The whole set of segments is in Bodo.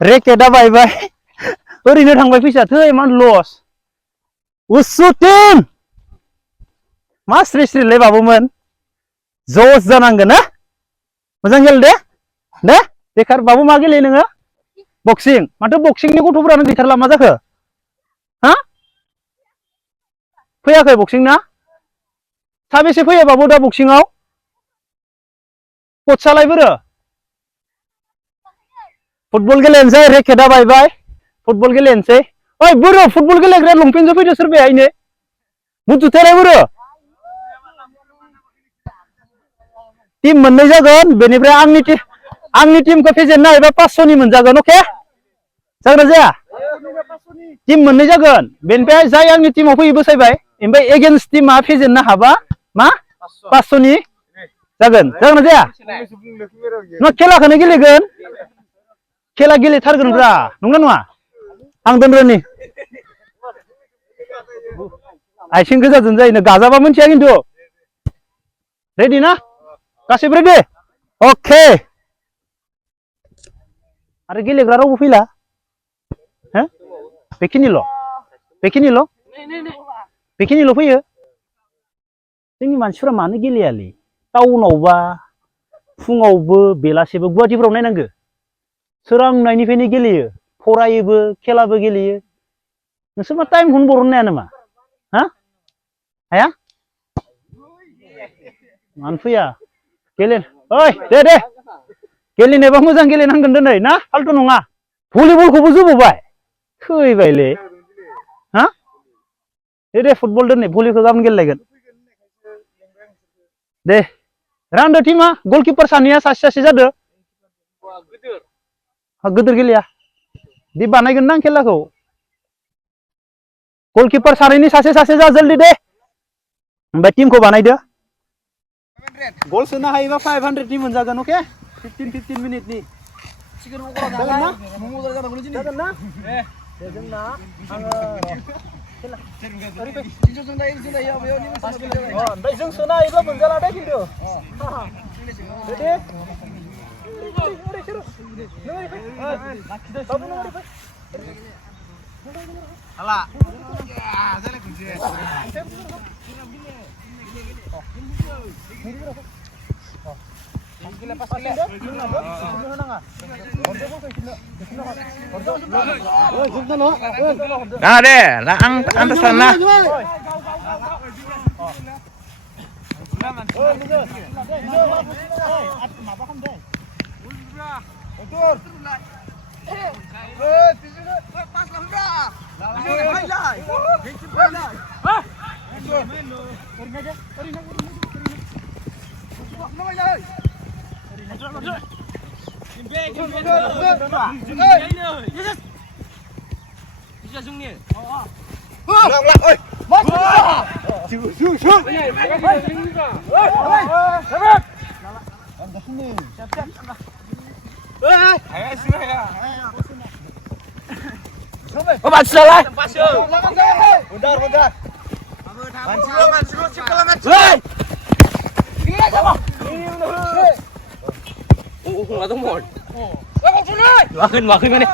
रेकेटआ बायबाय ओरैनो थांबाय फैसा थै मान लस उसु टीम मा स्रि स्रिलै बाबुमोन जस जानांगोन ना मोजां गेले दे बेखार बाबु मा गेलेयो नोङो बक्सिं माथो बक्सिंनि गथ'फोरानो गैथारला मा जाखो हा फैयाखै बक्सिं ना साबेसे फैयो बाबु दा बक्सिंआव कचआलाय बोरो फुटबल गेलेनोसै रेकेटआ बायबाय फुटबल गेलेनोसै ओइ बोरो फुटबल गेलेग्रा लंपेन्टजों फैदो सोरबाया इनो बुथुथाराय बोरो टीम मोननै जागोन बेनिफ्राय आंनि टीमखौ फेजेननो हायोबा 500नि मोनजागोन अके जागोन ना जाया टीम मोननै जागोन बेनिफ्राय जाय आंनि टीमाव फैयो बसायबाय ओमफ्राय एगेन्स्ट टीमा फेजेननो हाबा मा 500नि जागोन ना जाया न खेलाखौनो गेलेगोन खेला गेलेथारगोनब्रा नंगौना नङा आं दोनग्रोनि आथिं गोजाजों जायो गाजाबा मोनथिया खिन्थु रेडि ना गासैबो रेडि अके आरो गेलेग्रा रावबो फैला हो बेखिनिल' फैयो जोंनि मानसिफोरा मानो गेलेयालै टाउनावबा फुङावबो बेलासेबो गुवाहाटिफोराव नायनांगो सोरांनायनिफ्रायनो गेलेयो फरायोबो खेलाबो गेलेयो नोंसोर मा टाइमखौनो बरननो हाया नामा हा हाया मानो फैया गेले ओइ दे गेलेनोबा मोजां गेलेनांगोन दिनै ना फाल्टु नङा भलिबलखौबो जोबोबाय थैबायलै हा दे फुटबल दोनै भलिखौ गाबोन गेलेलायगोन दे रानदो टीमा गलकिपार सानैया सासे जादो गिदिर गेलेया दि बानायगोन ना खेलाखौ गलकिपार सानैनि सासे जा जल्दी दे ओमफ्राय टीमखौ बानायदो गल सोनो हायोबा 500 नि मोनजागोन अके 15 मिनिटनि जागोन ना दे जोंना आङो ओमफ्राय जों सोनो हायोब्ला मोनजाला दे खिन्थु Nah deh, lah ang sana. Makin mana?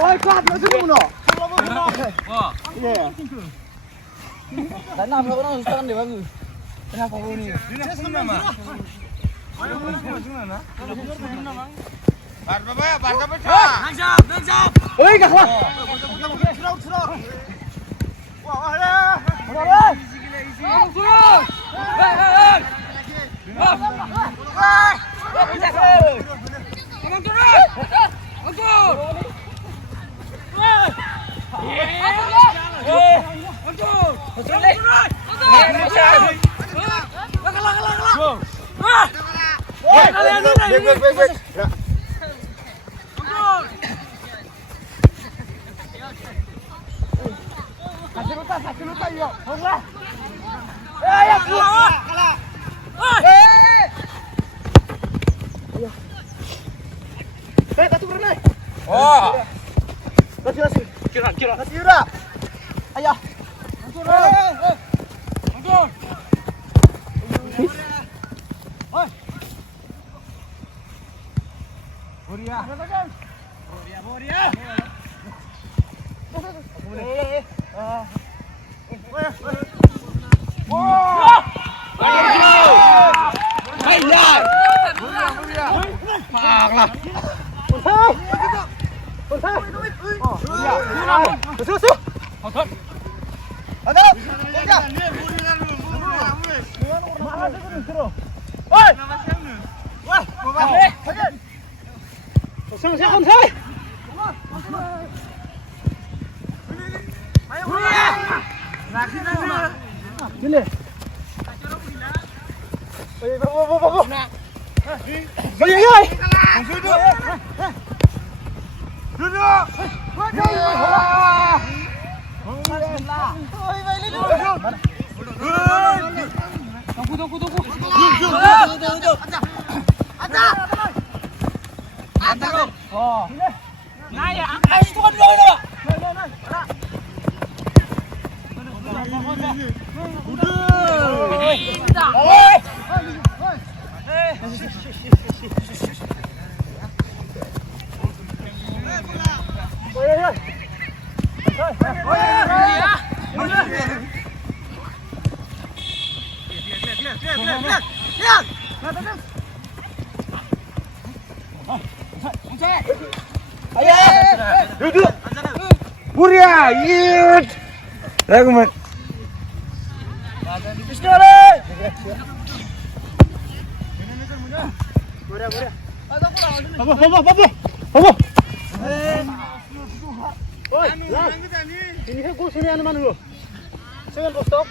Ôi, quạt nó chứ không nọ. Đánh nào nó sân để bao người. Cái nào phòng đi. Ôi, cả khoan. Kasih udah. Ayo. Sini. Balik ơi. Duduk. Buria, yit. Rekomend. Bismillah. Apa? Oi, lah. Ini kan kursi ini mana lu? Jangan stop.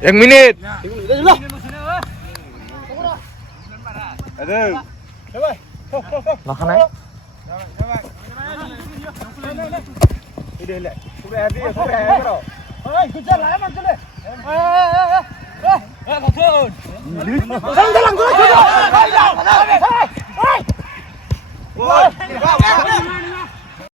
Yang minit. Aduh. Makan aja. Ini le. Sudah habis, sudah habis bro. Oi, kejar lah emang kele. Betul. Jalan terus. Hei. Woi.